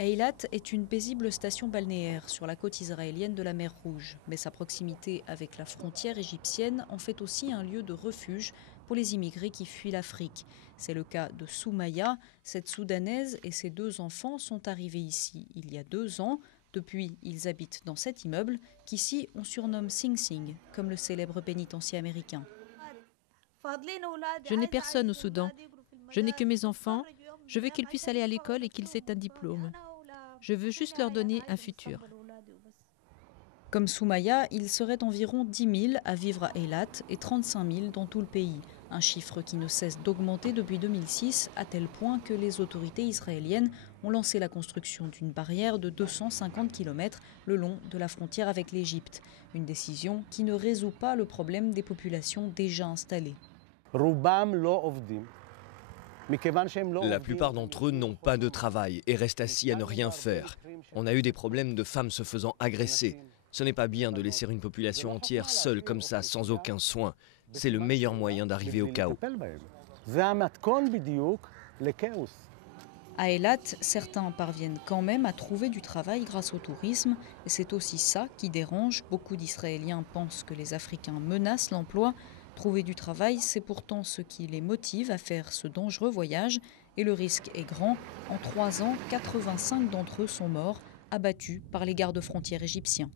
Eilat est une paisible station balnéaire sur la côte israélienne de la mer Rouge, mais sa proximité avec la frontière égyptienne en fait aussi un lieu de refuge pour les immigrés qui fuient l'Afrique. C'est le cas de Soumaya. Cette Soudanaise et ses 2 enfants sont arrivés ici il y a 2 ans. Depuis, ils habitent dans cet immeuble qu'ici on surnomme Sing Sing, comme le célèbre pénitencier américain. Je n'ai personne au Soudan. Je n'ai que mes enfants. Je veux qu'ils puissent aller à l'école et qu'ils aient un diplôme. Je veux juste leur donner un futur. Comme Soumaya, il serait environ 10 000 à vivre à Eilat et 35 000 dans tout le pays. Un chiffre qui ne cesse d'augmenter depuis 2006, à tel point que les autorités israéliennes ont lancé la construction d'une barrière de 250 km le long de la frontière avec l'Égypte. Une décision qui ne résout pas le problème des populations déjà installées. La plupart d'entre eux n'ont pas de travail et restent assis à ne rien faire. On a eu des problèmes de femmes se faisant agresser. Ce n'est pas bien de laisser une population entière seule comme ça, sans aucun soin. C'est le meilleur moyen d'arriver au chaos. À Eilat, certains parviennent quand même à trouver du travail grâce au tourisme. Et c'est aussi ça qui dérange. Beaucoup d'Israéliens pensent que les Africains menacent l'emploi. Trouver du travail, c'est pourtant ce qui les motive à faire ce dangereux voyage. Et le risque est grand. En 3 ans, 85 d'entre eux sont morts, abattus par les gardes-frontières égyptiens.